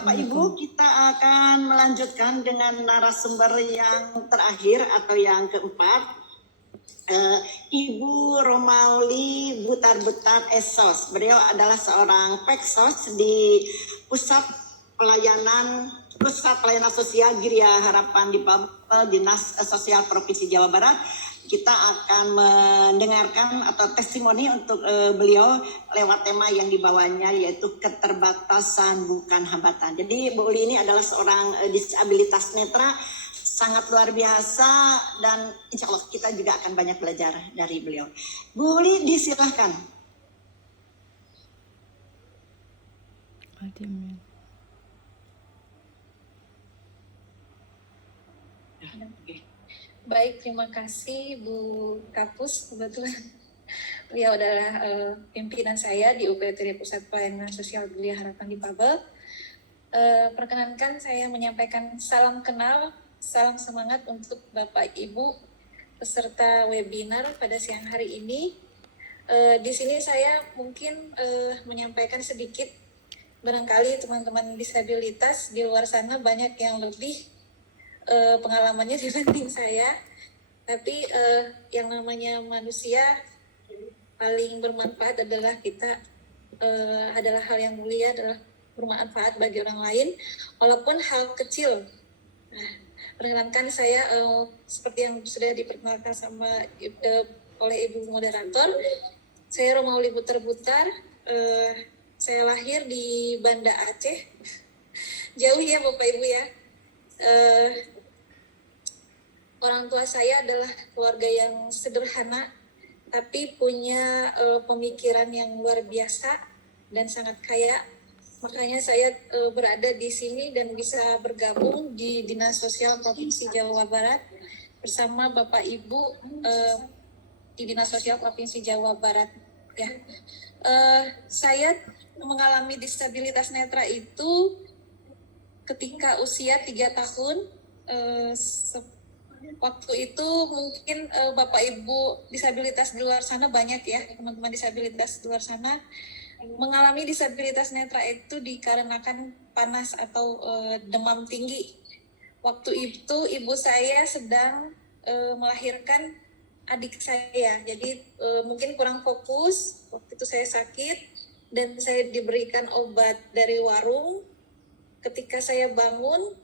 Bapak Ibu, kita akan melanjutkan dengan narasumber yang terakhir atau yang keempat, Ibu Romauli Butar-Butar Esos. Beliau adalah seorang peksos di Pusat Pelayanan Sosial Giria Harapan di Babel, Dinas Sosial Provinsi Jawa Barat. Kita akan mendengarkan atau testimoni untuk beliau lewat tema yang dibawanya, yaitu keterbatasan bukan hambatan. Jadi Bu Uli ini adalah seorang disabilitas netra sangat luar biasa, dan insya Allah kita juga akan banyak belajar dari beliau. Bu Uli, disilahkan. Baik, terima kasih Bu Kapus. Kebetulan beliau adalah pimpinan saya di UPTD Pusat Pelayanan Sosial Giria Harapan di Babel. Perkenankan saya menyampaikan salam kenal, salam semangat untuk Bapak Ibu peserta webinar pada siang hari ini. Di sini saya mungkin menyampaikan sedikit, barangkali teman-teman disabilitas di luar sana banyak yang lebih pengalamannya dibanding saya, tapi yang namanya manusia paling bermanfaat adalah kita adalah hal yang mulia, adalah bermanfaat bagi orang lain walaupun hal kecil. Nah, perkenankan saya seperti yang sudah diperkenalkan oleh Ibu Moderator, saya Romauli Butar-Butar. Saya lahir di Banda Aceh, jauh ya Bapak Ibu ya. Orang tua saya adalah keluarga yang sederhana, tapi punya pemikiran yang luar biasa dan sangat kaya. Makanya saya berada di sini dan bisa bergabung di Dinas Sosial Provinsi Jawa Barat bersama Bapak Ibu di Dinas Sosial Provinsi Jawa Barat. Ya, saya mengalami disabilitas netra itu ketika usia 3 tahun. Waktu itu mungkin Bapak Ibu disabilitas di luar sana banyak ya, teman-teman disabilitas di luar sana mengalami disabilitas netra itu dikarenakan panas atau demam tinggi. Waktu itu ibu saya sedang melahirkan adik saya, jadi mungkin kurang fokus. Waktu itu saya sakit dan saya diberikan obat dari warung. Ketika saya bangun,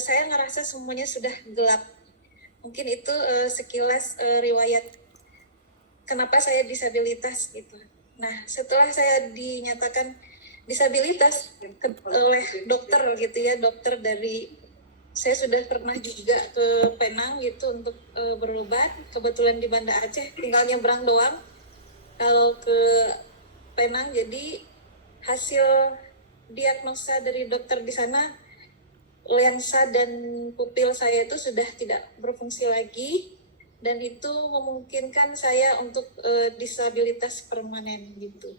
saya ngerasa semuanya sudah gelap. Mungkin itu sekilas riwayat kenapa saya disabilitas gitu. Nah, setelah saya dinyatakan disabilitas oleh dokter gitu ya, dokter dari, saya sudah pernah juga ke Penang gitu untuk berobat. Kebetulan di Banda Aceh, tinggal nyebrang doang kalau ke Penang. Jadi hasil diagnosa dari dokter di sana, lensa dan pupil saya itu sudah tidak berfungsi lagi, dan itu memungkinkan saya untuk disabilitas permanen gitu,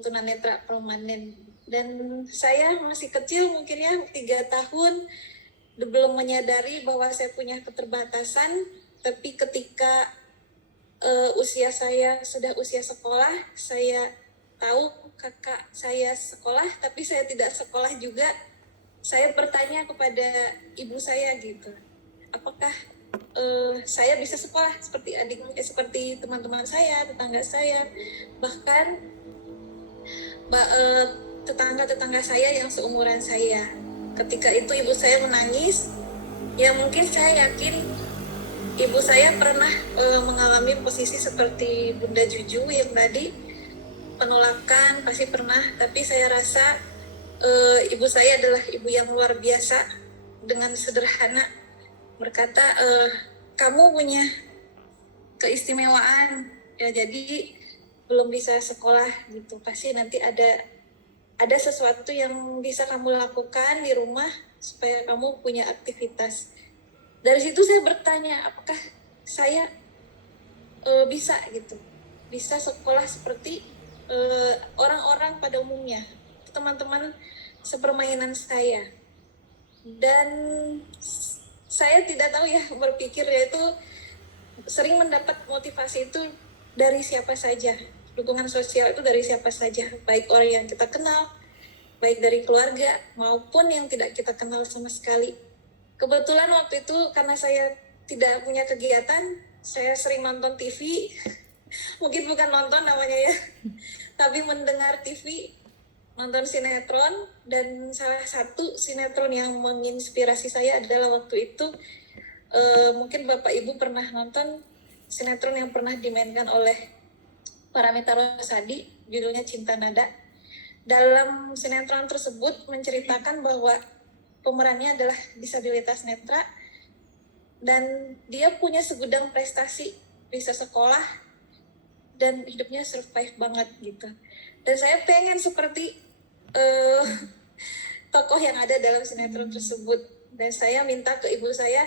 tunanetra permanen. Dan saya masih kecil, mungkin ya 3 tahun, belum menyadari bahwa saya punya keterbatasan. Tapi ketika usia saya sudah usia sekolah, saya tahu kakak saya sekolah tapi saya tidak sekolah juga. Saya bertanya kepada ibu saya gitu, apakah saya bisa sekolah seperti seperti teman-teman saya, tetangga saya, bahkan tetangga-tetangga saya yang seumuran saya. Ketika itu ibu saya menangis. Ya mungkin saya yakin ibu saya pernah mengalami posisi seperti Bunda Juju yang tadi, penolakan pasti pernah. Tapi saya rasa ibu saya adalah ibu yang luar biasa, dengan sederhana berkata, kamu punya keistimewaan ya, jadi belum bisa sekolah gitu, pasti nanti ada sesuatu yang bisa kamu lakukan di rumah supaya kamu punya aktivitas. Dari situ saya bertanya, apakah saya bisa gitu, bisa sekolah seperti orang-orang pada umumnya, teman-teman sepermainan saya. Dan saya tidak tahu ya, berpikir yaitu sering mendapat motivasi itu dari siapa saja, dukungan sosial itu dari siapa saja, baik orang yang kita kenal baik dari keluarga maupun yang tidak kita kenal sama sekali. Kebetulan waktu itu karena saya tidak punya kegiatan, saya sering nonton TV, mungkin bukan nonton namanya ya, tapi mendengar TV, nonton sinetron, dan salah satu sinetron yang menginspirasi saya adalah waktu itu, mungkin Bapak Ibu pernah nonton sinetron yang pernah dimainkan oleh Paramitha Rosadi, judulnya Cinta Nada. Dalam sinetron tersebut menceritakan bahwa pemerannya adalah disabilitas netra dan dia punya segudang prestasi, bisa sekolah dan hidupnya survive banget gitu. Dan saya pengen seperti tokoh yang ada dalam sinetron tersebut. Dan saya minta ke ibu saya,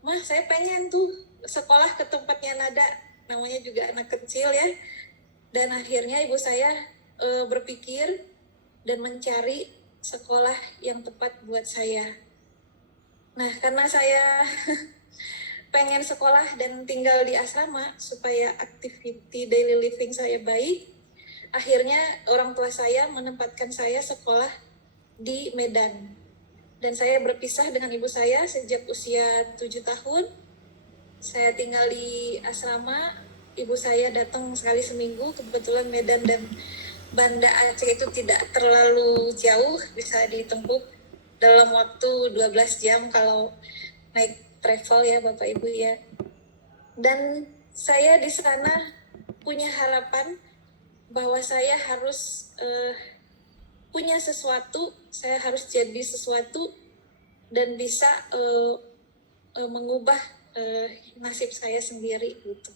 Mah saya pengen tuh sekolah ke tempatnya Nada, namanya juga anak kecil ya. Dan akhirnya ibu saya berpikir dan mencari sekolah yang tepat buat saya. Nah, karena saya pengen sekolah dan tinggal di asrama supaya activity daily living saya baik, akhirnya orang tua saya menempatkan saya sekolah di Medan. Dan saya berpisah dengan ibu saya sejak usia 7 tahun. Saya tinggal di asrama, ibu saya datang sekali seminggu, kebetulan Medan dan Banda Aceh itu tidak terlalu jauh, bisa ditempuh dalam waktu 12 jam kalau naik travel ya Bapak Ibu ya. Dan saya di sana punya harapan bahwa saya harus punya sesuatu, saya harus jadi sesuatu dan bisa mengubah nasib saya sendiri gitu.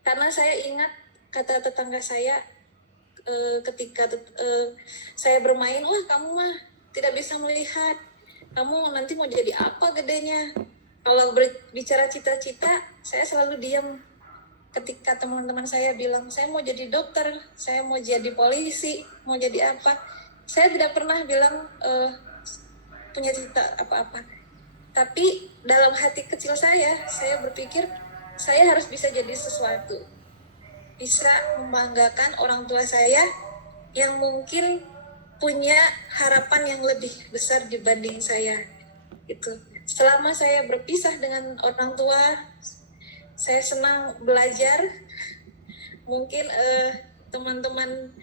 Karena saya ingat kata tetangga saya ketika saya bermain, wah kamu mah tidak bisa melihat, kamu nanti mau jadi apa gedenya. Kalau berbicara cita-cita, saya selalu diam. Ketika teman-teman saya bilang, saya mau jadi dokter, saya mau jadi polisi, mau jadi apa, saya tidak pernah bilang punya cita apa-apa. Tapi dalam hati kecil saya berpikir, saya harus bisa jadi sesuatu. Bisa membanggakan orang tua saya yang mungkin punya harapan yang lebih besar dibanding saya. Gitu. Selama saya berpisah dengan orang tua, saya senang belajar. Mungkin teman-teman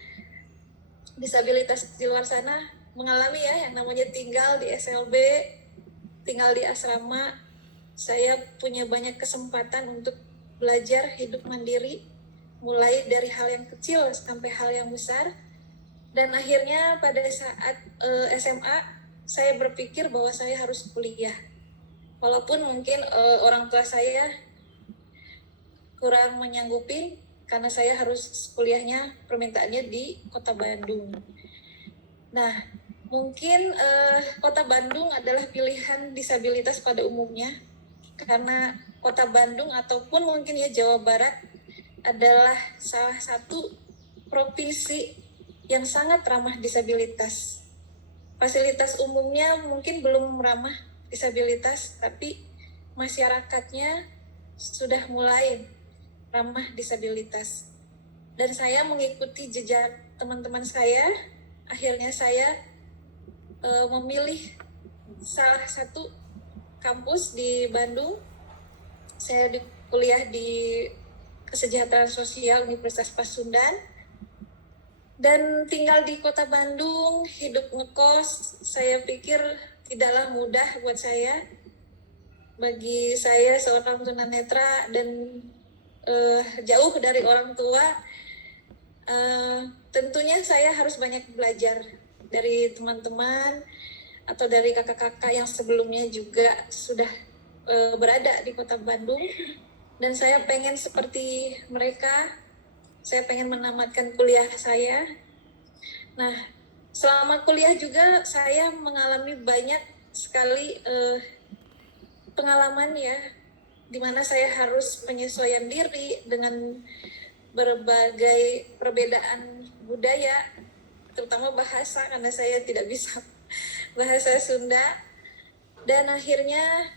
disabilitas di luar sana mengalami ya yang namanya tinggal di SLB, tinggal di asrama. Saya punya banyak kesempatan untuk belajar hidup mandiri, mulai dari hal yang kecil sampai hal yang besar. Dan akhirnya pada saat SMA, saya berpikir bahwa saya harus kuliah. Walaupun mungkin orang tua saya kurang menyanggupin, karena saya harus kuliahnya permintaannya di Kota Bandung. Nah, mungkin Kota Bandung adalah pilihan disabilitas pada umumnya, karena Kota Bandung ataupun mungkin ya Jawa Barat adalah salah satu provinsi yang sangat ramah disabilitas. Fasilitas umumnya mungkin belum ramah disabilitas, tapi masyarakatnya sudah mulai ramah disabilitas. Dan saya mengikuti jejak teman-teman saya, akhirnya saya memilih salah satu kampus di Bandung. Saya kuliah di Kesejahteraan Sosial Universitas Pasundan dan tinggal di Kota Bandung, hidup ngekos. Saya pikir tidaklah mudah buat saya. Bagi saya seorang tunanetra dan jauh dari orang tua, tentunya saya harus banyak belajar dari teman-teman atau dari kakak-kakak yang sebelumnya juga sudah berada di Kota Bandung. Dan saya pengen seperti mereka, saya pengen menamatkan kuliah saya. Nah, selama kuliah juga saya mengalami banyak sekali pengalaman ya, di mana saya harus penyesuaian diri dengan berbagai perbedaan budaya, terutama bahasa, karena saya tidak bisa bahasa Sunda. Dan akhirnya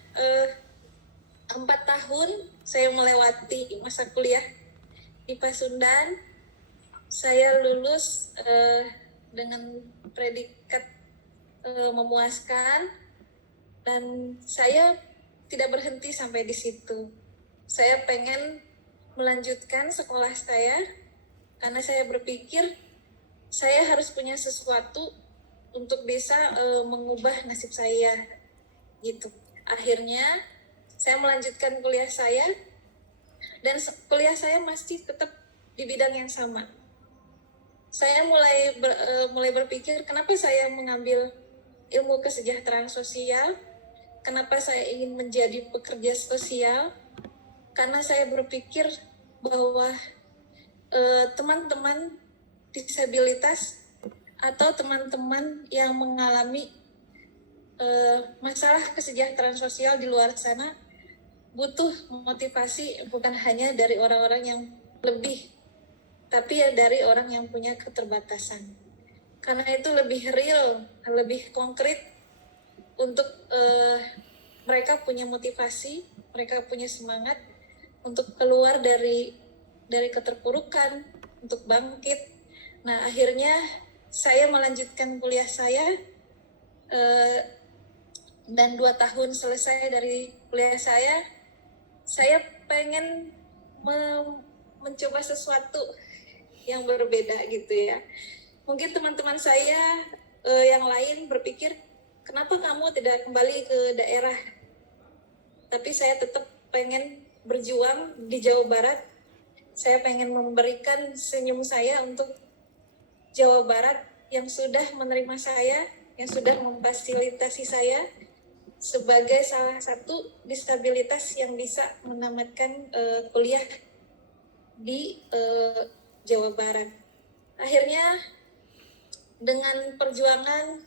4 tahun saya melewati masa kuliah di Pasundan. Saya lulus dengan predikat memuaskan, dan saya tidak berhenti sampai di situ. Saya pengen melanjutkan sekolah saya karena saya berpikir saya harus punya sesuatu untuk bisa mengubah nasib saya gitu. Akhirnya saya melanjutkan kuliah saya, dan kuliah saya masih tetap di bidang yang sama. Saya mulai berpikir kenapa saya mengambil ilmu kesejahteraan sosial, kenapa saya ingin menjadi pekerja sosial, karena saya berpikir bahwa teman-teman disabilitas atau teman-teman yang mengalami masalah kesejahteraan sosial di luar sana butuh motivasi bukan hanya dari orang-orang yang lebih, tapi ya dari orang yang punya keterbatasan. Karena itu lebih real, lebih konkret untuk mereka punya motivasi, mereka punya semangat untuk keluar dari keterpurukan, untuk bangkit. Nah, akhirnya saya melanjutkan kuliah saya, dan 2 tahun selesai dari kuliah saya pengen mencoba sesuatu yang berbeda gitu ya. Mungkin teman-teman saya yang lain berpikir, kenapa kamu tidak kembali ke daerah? Tapi saya tetap pengen berjuang di Jawa Barat. Saya pengen memberikan senyum saya untuk Jawa Barat yang sudah menerima saya, yang sudah memfasilitasi saya sebagai salah satu disabilitas yang bisa menamatkan kuliah di Jawa Barat. Akhirnya dengan perjuangan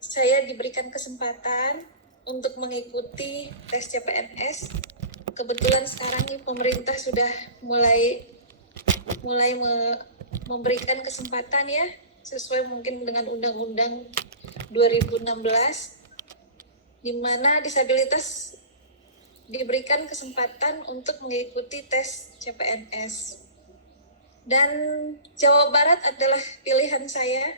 saya diberikan kesempatan untuk mengikuti tes CPNS. Kebetulan sekarang nih pemerintah sudah mulai memberikan kesempatan ya, sesuai mungkin dengan Undang-Undang 2016, di mana disabilitas diberikan kesempatan untuk mengikuti tes CPNS. Dan Jawa Barat adalah pilihan saya,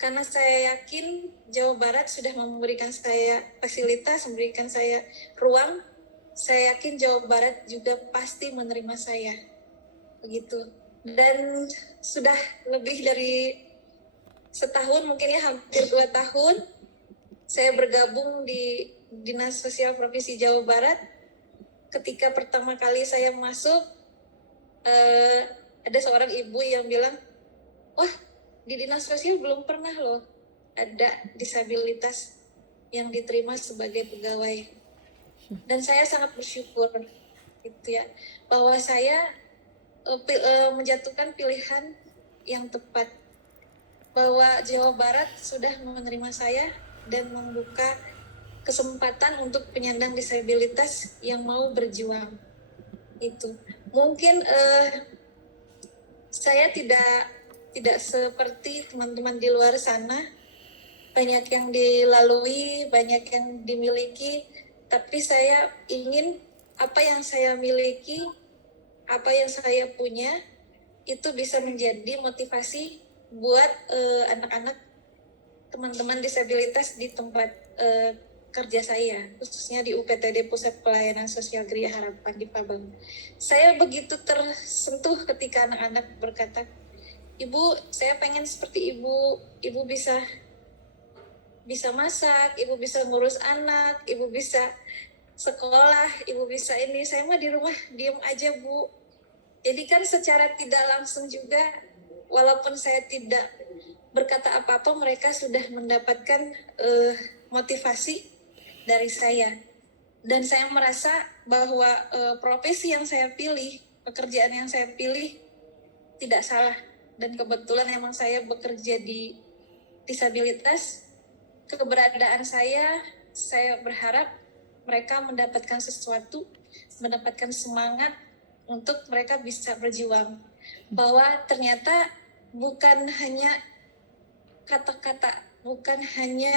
karena saya yakin Jawa Barat sudah memberikan saya fasilitas, memberikan saya ruang. Saya yakin Jawa Barat juga pasti menerima saya. Begitu. Dan sudah lebih dari setahun, mungkin ya hampir 2 tahun, saya bergabung di Dinas Sosial Provinsi Jawa Barat. Ketika pertama kali saya masuk, ada seorang ibu yang bilang, wah, di Dinas Sosial belum pernah loh ada disabilitas yang diterima sebagai pegawai. Dan saya sangat bersyukur gitu ya, bahwa saya menjatuhkan pilihan yang tepat, bahwa Jawa Barat sudah menerima saya dan membuka kesempatan untuk penyandang disabilitas yang mau berjuang. Itu mungkin saya tidak seperti teman-teman di luar sana, banyak yang dilalui, banyak yang dimiliki, tapi saya ingin apa yang saya miliki, apa yang saya punya, itu bisa menjadi motivasi buat anak-anak, teman-teman disabilitas di tempat kerja saya, khususnya di UPTD Pusat Pelayanan Sosial Gria Harapan di Pabang. Saya begitu tersentuh ketika anak-anak berkata, Ibu, saya pengen seperti Ibu bisa masak, Ibu bisa ngurus anak, Ibu bisa sekolah, Ibu bisa ini. Saya mah di rumah diem aja, Bu. Jadi kan secara tidak langsung juga, walaupun saya tidak berkata apa-apa, mereka sudah mendapatkan motivasi dari saya. Dan saya merasa bahwa profesi yang saya pilih, pekerjaan yang saya pilih tidak salah. Dan kebetulan emang saya bekerja di disabilitas. Keberadaan saya berharap mereka mendapatkan sesuatu, mendapatkan semangat untuk mereka bisa berjuang. Bahwa ternyata bukan hanya kata-kata, bukan hanya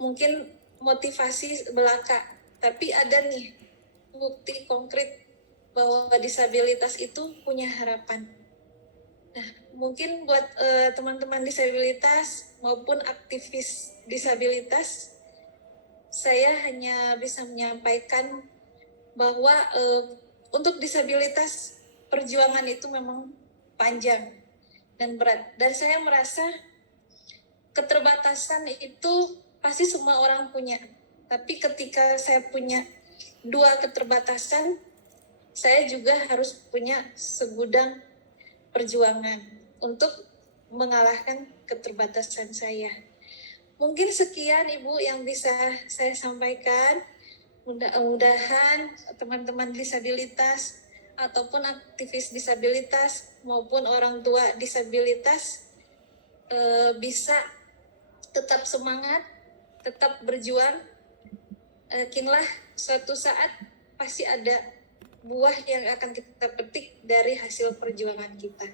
mungkin motivasi belaka, tapi ada nih bukti konkret bahwa disabilitas itu punya harapan. Mungkin buat teman-teman disabilitas maupun aktivis disabilitas, saya hanya bisa menyampaikan bahwa untuk disabilitas perjuangan itu memang panjang dan berat. Dan saya merasa keterbatasan itu pasti semua orang punya. Tapi ketika saya punya dua keterbatasan, saya juga harus punya segudang perjuangan untuk mengalahkan keterbatasan saya. Mungkin sekian Ibu yang bisa saya sampaikan. Mudah-mudahan teman-teman disabilitas ataupun aktivis disabilitas maupun orang tua disabilitas bisa tetap semangat, tetap berjuang. Yakinlah suatu saat pasti ada buah yang akan kita petik dari hasil perjuangan kita.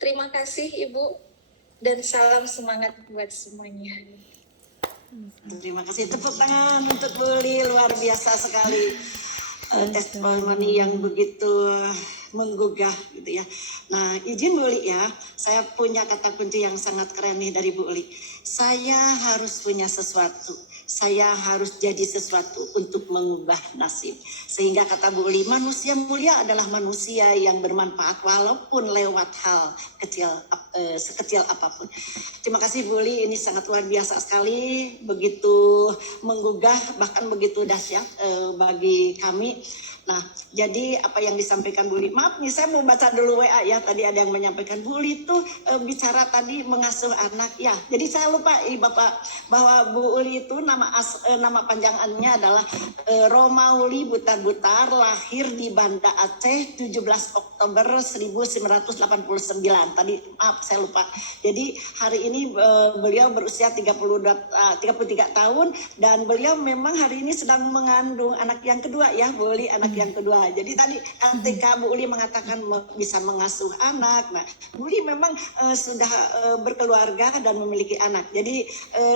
Terima kasih Ibu dan salam semangat buat semuanya. Terima kasih, tepuk tangan untuk Bu Li, luar biasa sekali testimoni yang begitu menggugah gitu ya. Nah, izin Bu Li ya, saya punya kata kunci yang sangat keren nih dari Bu Li. Saya harus punya sesuatu. Saya harus jadi sesuatu untuk mengubah nasib. Sehingga kata Bu Li, manusia mulia adalah manusia yang bermanfaat walaupun lewat hal kecil, sekecil apapun. Terima kasih Bu Li, ini sangat luar biasa sekali, begitu menggugah, bahkan begitu dahsyat bagi kami. Nah, jadi apa yang disampaikan Bu Li, maaf nih saya mau baca dulu WA ya, tadi ada yang menyampaikan Bu Li itu bicara tadi mengasuh anak ya. Jadi saya lupa Bapak bahwa Bu Li itu nama panjangannya adalah Romauli Butar-Butar, lahir di Banda Aceh 17 Oktober 1989. Tadi maaf saya lupa. Jadi hari ini beliau berusia 33 tahun dan beliau memang hari ini sedang mengandung anak yang kedua ya, Bu Li, anak yang kedua. Jadi tadi ketika Bu Li mengatakan bisa mengasuh anak, nah Bu Li memang sudah berkeluarga dan memiliki anak. Jadi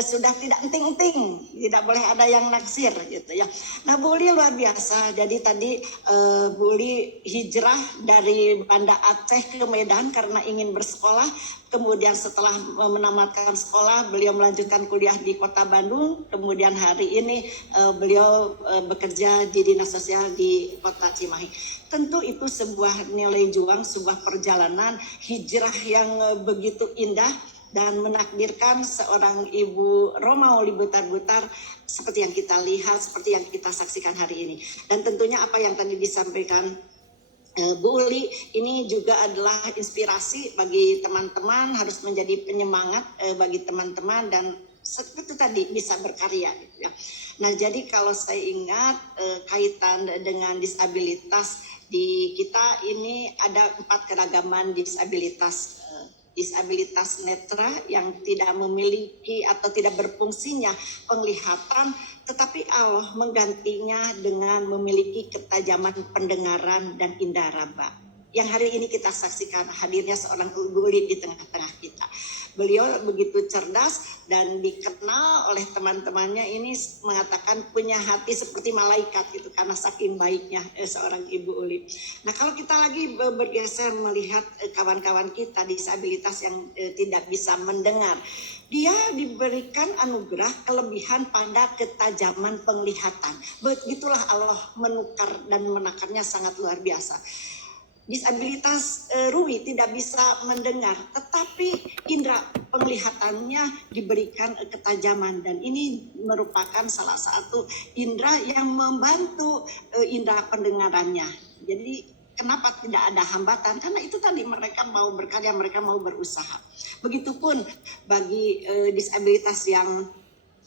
sudah tidak enting-enting, tidak boleh ada yang naksir gitu ya. Nah Bu Li luar biasa. Jadi tadi Bu Li hijrah dari Banda Aceh ke Medan karena ingin bersekolah. Kemudian setelah menamatkan sekolah, beliau melanjutkan kuliah di Kota Bandung. Kemudian hari ini beliau bekerja di Dinas Sosial di Kota Cimahi. Tentu itu sebuah nilai juang, sebuah perjalanan hijrah yang begitu indah dan menakdirkan seorang Ibu Romauli Butar-Butar seperti yang kita lihat, seperti yang kita saksikan hari ini. Dan tentunya apa yang tadi disampaikan Bu Li ini juga adalah inspirasi bagi teman-teman, harus menjadi penyemangat bagi teman-teman dan seperti tadi bisa berkarya gitu ya. Nah jadi kalau saya ingat kaitan dengan disabilitas di kita ini ada 4 keragaman disabilitas. Disabilitas netra yang tidak memiliki atau tidak berfungsinya penglihatan, tetapi Allah menggantinya dengan memiliki ketajaman pendengaran dan indaraba. Yang hari ini kita saksikan hadirnya seorang Bu Li di tengah-tengah kita. Beliau begitu cerdas dan dikenal oleh teman-temannya ini mengatakan punya hati seperti malaikat gitu karena saking baiknya seorang Ibu Uli. Nah kalau kita lagi bergeser melihat kawan-kawan kita disabilitas yang tidak bisa mendengar, dia diberikan anugerah kelebihan pada ketajaman penglihatan. Begitulah Allah menukar dan menakarnya sangat luar biasa. Disabilitas Rui tidak bisa mendengar, tetapi indera penglihatannya diberikan ketajaman dan ini merupakan salah satu indera yang membantu indera pendengarannya. Jadi kenapa tidak ada hambatan? Karena itu tadi mereka mau berkarya, mereka mau berusaha. Begitupun bagi disabilitas yang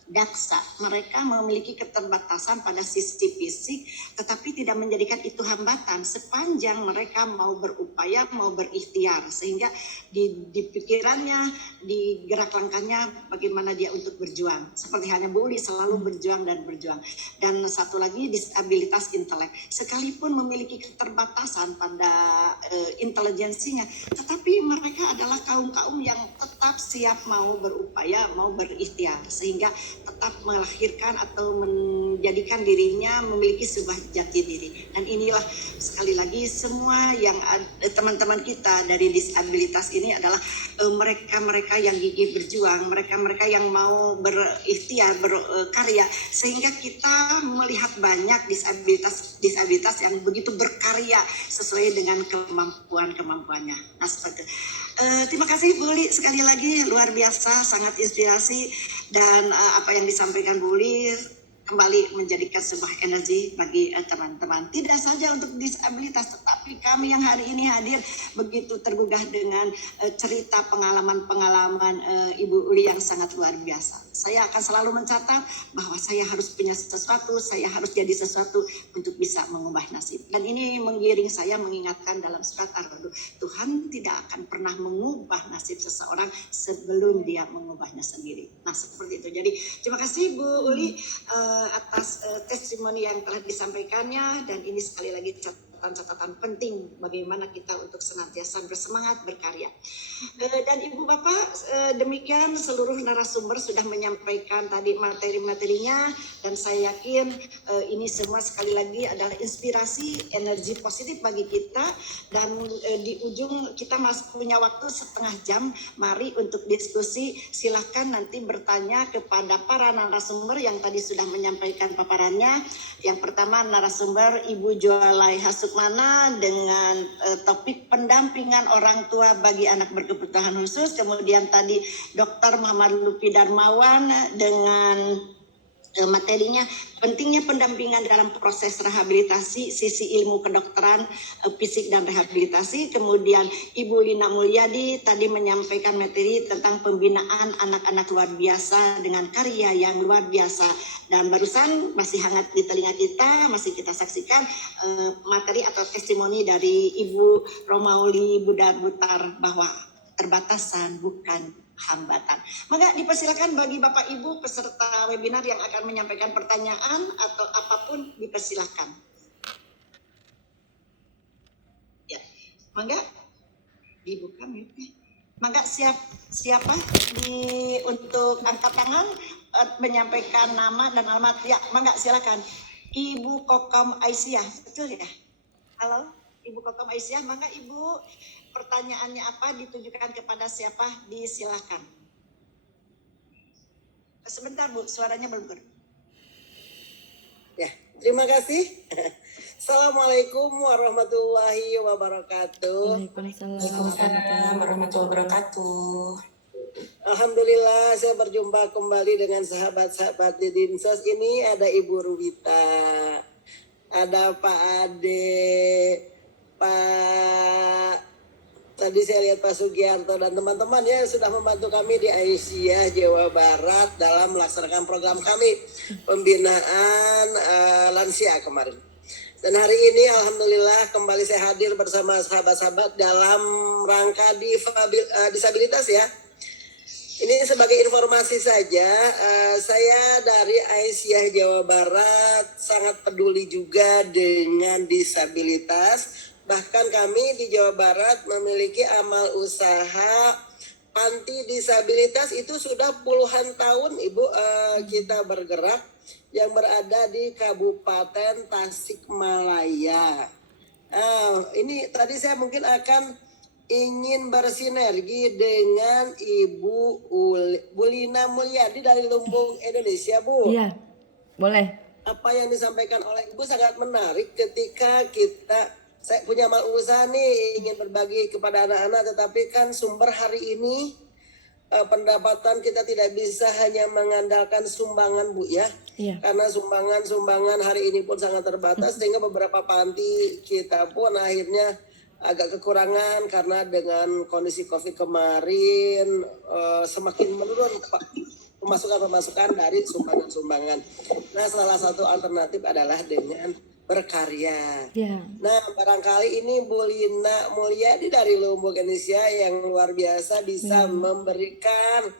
daksa, mereka memiliki keterbatasan pada sisi fisik, tetapi tidak menjadikan itu hambatan sepanjang mereka mau berupaya, mau berikhtiar, sehingga di pikirannya, di gerak langkahnya bagaimana dia untuk berjuang. Seperti hanya Bu Uli selalu berjuang dan berjuang. Dan satu lagi disabilitas intelek, sekalipun memiliki keterbatasan pada intelijensinya, tetapi mereka adalah kaum-kaum yang tetap siap mau berupaya, mau berikhtiar, sehingga tetap melahirkan atau menjadikan dirinya memiliki sebuah jati diri. Dan inilah sekali lagi semua yang teman-teman kita dari disabilitas ini adalah mereka-mereka yang gigih berjuang, mereka-mereka yang mau berikhtiar, berkarya, sehingga kita melihat banyak disabilitas yang begitu berkarya sesuai dengan kemampuannya. Nah, seperti terima kasih Bu Uli sekali lagi, luar biasa, sangat inspirasi, dan apa yang disampaikan Bu Uli kembali menjadikan sebuah energi bagi teman-teman. Tidak saja untuk disabilitas, tetapi kami yang hari ini hadir begitu tergugah dengan cerita pengalaman-pengalaman Ibu Uli yang sangat luar biasa. Saya akan selalu mencatat bahwa saya harus punya sesuatu, saya harus jadi sesuatu untuk bisa mengubah nasib. Dan ini menggiring saya mengingatkan dalam surat Ar-Ra'd, Tuhan tidak akan pernah mengubah nasib seseorang sebelum dia mengubahnya sendiri. Nah, seperti itu. Jadi terima kasih Bu Uli atas testimoni yang telah disampaikannya, dan ini sekali lagi catatan penting bagaimana kita untuk senantiasa bersemangat berkarya. Dan Ibu Bapak, demikian seluruh narasumber sudah menyampaikan tadi materi-materinya, dan saya yakin ini semua sekali lagi adalah inspirasi, energi positif bagi kita. Dan di ujung kita masih punya waktu setengah jam, mari untuk diskusi. Silahkan nanti bertanya kepada para narasumber yang tadi sudah menyampaikan paparannya. Yang pertama narasumber Ibu Joalai Hasukmana dengan topik pendampingan orang tua bagi anak berkebutuhan khusus. Kemudian tadi Dr. Muhammad Lutfi Darmawan dengan materinya pentingnya pendampingan dalam proses rehabilitasi, sisi ilmu kedokteran, fisik dan rehabilitasi. Kemudian Ibu Lina Mulyadi tadi menyampaikan materi tentang pembinaan anak-anak luar biasa dengan karya yang luar biasa. Dan barusan masih hangat di telinga kita, masih kita saksikan materi atau testimoni dari Ibu Romauli Budar Butar bahwa terbatasan bukan hambatan. Maka dipersilakan bagi Bapak Ibu peserta webinar yang akan menyampaikan pertanyaan atau apapun, dipersilakan. Ya, mangga dibuka mute-nya. Mangga siapa untuk angkat tangan menyampaikan nama dan alamat. Ya, mangga silakan. Ibu Kokom Aisyah, betul ya? Halo, Ibu Kokom Aisyah, mangga Ibu. Pertanyaannya apa, ditujukan kepada siapa, disilakan. Sebentar Bu, suaranya belum. Ya, terima kasih. Assalamualaikum warahmatullahi wabarakatuh. Waalaikumsalam warahmatullahi wabarakatuh. Alhamdulillah saya berjumpa kembali dengan sahabat-sahabat di Dinsos. Ini ada Ibu Ruwita, ada Pak Ade, tadi saya lihat Pak Sugiarto dan teman-teman ya sudah membantu kami di Aisyah Jawa Barat dalam melaksanakan program kami pembinaan lansia kemarin. Dan hari ini alhamdulillah kembali saya hadir bersama sahabat-sahabat dalam rangka disabilitas ya. Ini sebagai informasi saja, saya dari Aisyah Jawa Barat sangat peduli juga dengan disabilitas. Bahkan kami di Jawa Barat memiliki amal usaha panti disabilitas itu sudah puluhan tahun Ibu kita bergerak yang berada di Kabupaten Tasikmalaya. Ini tadi saya mungkin akan ingin bersinergi dengan Ibu Lina Mulyadi dari Lumbung Indonesia, Bu. Iya, boleh. Apa yang disampaikan oleh Ibu sangat menarik ketika saya punya amal usaha nih ingin berbagi kepada anak-anak, tetapi kan sumber hari ini pendapatan kita tidak bisa hanya mengandalkan sumbangan Bu ya. Iya. Karena sumbangan hari ini pun sangat terbatas sehingga beberapa panti kita pun akhirnya agak kekurangan karena dengan kondisi COVID kemarin semakin menurun pemasukan dari sumbangan-sumbangan. Nah, salah satu alternatif adalah dengan berkarya. Ya. Nah, barangkali ini Bu Lina Mulyadi dari Lumbung Indonesia yang luar biasa bisa memberikan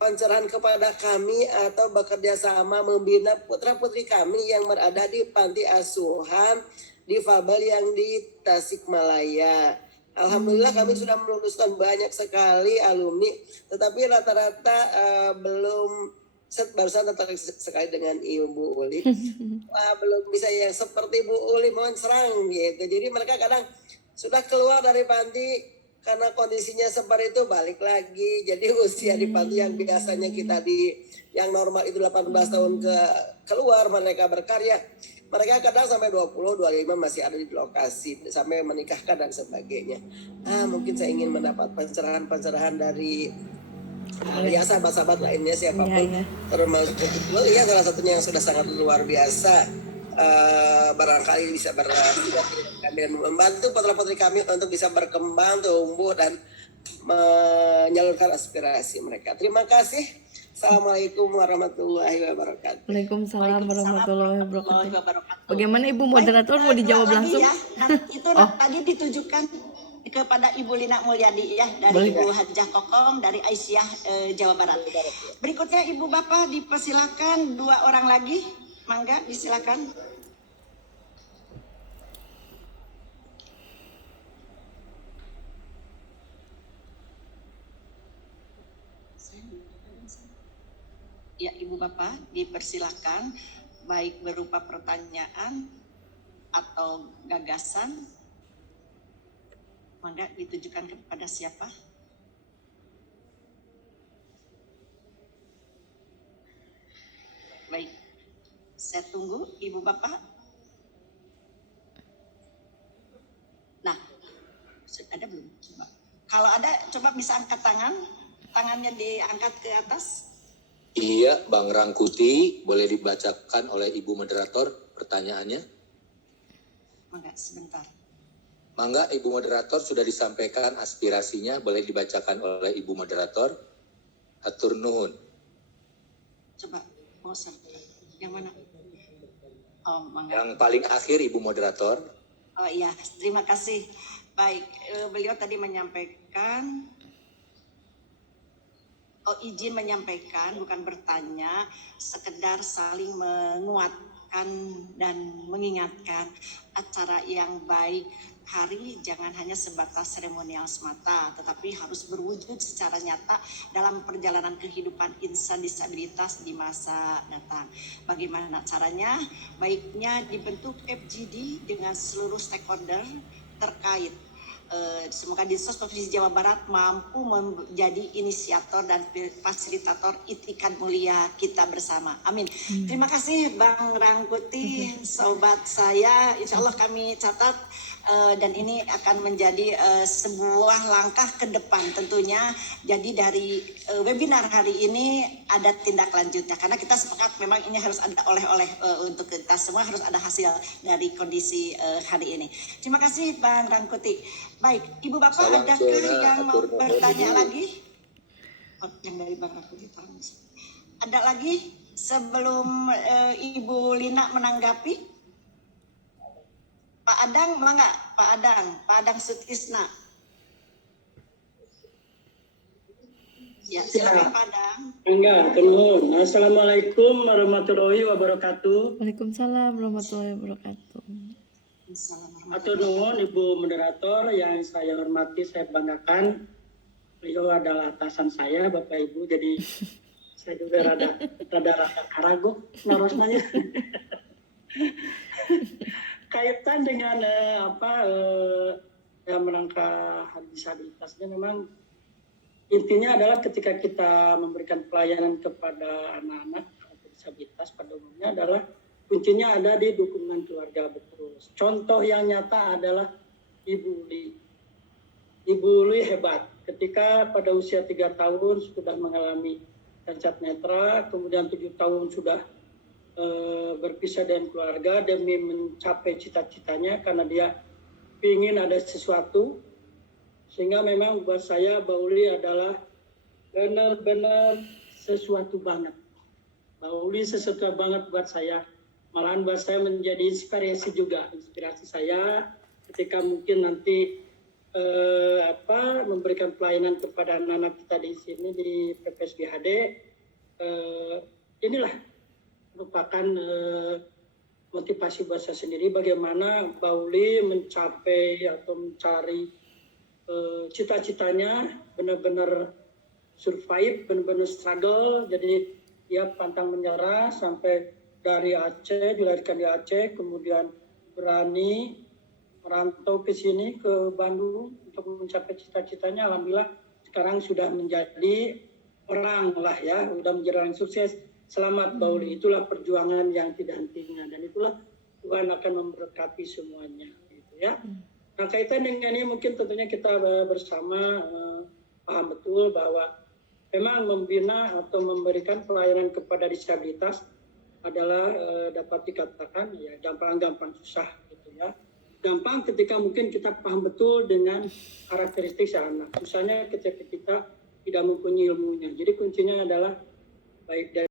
pencerahan kepada kami atau bekerja sama membina putra-putri kami yang berada di panti asuhan difabel yang di Tasikmalaya. Alhamdulillah kami sudah meluluskan banyak sekali alumni, tetapi rata-rata belum barusan tertarik sekali dengan Ibu Uli. Wah, belum bisa yang seperti Bu Uli, mohon serang gitu. Jadi mereka kadang sudah keluar dari panti karena kondisinya seperti itu balik lagi. Jadi usia di panti yang biasanya kita yang normal itu 18 tahun keluar mereka berkarya. Mereka kadang sampai 20, 25 masih ada di lokasi sampai menikahkan dan sebagainya. Mungkin saya ingin mendapat pencerahan dari ya sahabat-sahabat lainnya siapapun, termasuk Ibu ya salah satunya yang sudah sangat luar biasa. Barangkali bisa kami dan membantu putra-putri kami untuk bisa berkembang, tumbuh dan menyalurkan aspirasi mereka. Terima kasih. Assalamualaikum warahmatullahi wabarakatuh. Waalaikumsalam warahmatullahi wabarakatuh. Bagaimana Ibu moderator mau dijawab langsung? Ya. Nah, itu tadi ditujukan kepada Ibu Lina Mulyadi ya dari Boleh, Ibu Hajah Kokong dari Aisyah Jawa Barat. Berikutnya Ibu Bapak dipersilakan 2 orang lagi, mangga disilakan. Ya Ibu Bapak dipersilakan baik berupa pertanyaan atau gagasan. Mangga ditujukan kepada siapa? Baik, saya tunggu Ibu Bapak. Nah, ada belum? Coba. Kalau ada, coba bisa angkat tangannya diangkat ke atas. Iya, Bang Rangkuti, boleh dibacakan oleh Ibu moderator pertanyaannya? Mangga, sebentar. Mangga, Ibu moderator sudah disampaikan aspirasinya, boleh dibacakan oleh Ibu moderator. Hatur nuhun. Coba, yang mana? Oh, mangga. Yang paling akhir Ibu moderator. Oh iya, terima kasih. Baik, beliau tadi menyampaikan, izin menyampaikan, bukan bertanya, sekedar saling menguatkan dan mengingatkan acara yang baik hari jangan hanya sebatas seremonial semata, tetapi harus berwujud secara nyata dalam perjalanan kehidupan insan disabilitas di masa datang. Bagaimana caranya? Baiknya dibentuk FGD dengan seluruh stakeholder terkait. Semoga Dinsos Provinsi Jawa Barat mampu menjadi inisiator dan fasilitator itikat mulia kita bersama. Amin. Terima kasih Bang Rangkuti, sobat saya. Insya Allah kami catat dan ini akan menjadi sebuah langkah ke depan tentunya. Jadi dari webinar hari ini ada tindak lanjutnya karena kita sepakat memang ini harus ada oleh-oleh untuk kita semua, harus ada hasil dari kondisi hari ini. Terima kasih Bang Rangkuti. Baik, Ibu Bapak adakah yang mau bertanya lagi? Yang dari Bang Rangkuti. Ada lagi sebelum Ibu Lina menanggapi? Pak Adang, mangga, Pak Adang Sutisna. Ya, silakan Pak Adang. Enggak, turun. Assalamualaikum warahmatullahi wabarakatuh. Waalaikumsalam warahmatullahi wabarakatuh. Atur nuhun Ibu moderator yang saya hormati, saya banggakan. Beliau adalah atasan saya, Bapak Ibu, jadi saya juga rada karago narosnanya. Kaitan dengan merangka disabilitasnya, memang intinya adalah ketika kita memberikan pelayanan kepada anak-anak disabilitas pada umumnya adalah kuncinya ada di dukungan keluarga betul. Contoh yang nyata adalah Ibu Uli. Ibu Uli hebat. Ketika pada usia 3 tahun sudah mengalami cacat netra, kemudian 7 tahun sudah berpisah dengan keluarga demi mencapai cita-citanya karena dia ingin ada sesuatu. Sehingga memang buat saya Mbak Uli adalah benar-benar sesuatu banget. Mbak Uli sesuatu banget buat saya. Malahan buat saya menjadi inspirasi juga, inspirasi saya ketika mungkin nanti memberikan pelayanan kepada anak-anak kita di sini di PPSGHD. Inilah merupakan motivasi buat saya sendiri bagaimana Mbak Uli mencapai atau mencari cita-citanya, benar-benar survive, benar-benar struggle. Jadi dia pantang menyerah sampai dari Aceh, dilahirkan di Aceh, kemudian berani merantau ke sini ke Bandung untuk mencapai cita-citanya. Alhamdulillah sekarang sudah menjadi orang lah ya, sudah menjadi orang sukses. Selamat Bauli, itulah perjuangan yang tidak hentinya dan itulah Tuhan akan memberkati semuanya gitu ya. Nah, kaitan dengan ini mungkin tentunya kita bersama paham betul bahwa memang membina atau memberikan pelayanan kepada disabilitas adalah dapat dikatakan ya gampang-gampang susah gitu ya. Gampang ketika mungkin kita paham betul dengan karakteristik si anak. Susahnya ketika kita tidak mempunyai ilmunya. Jadi kuncinya adalah baik dari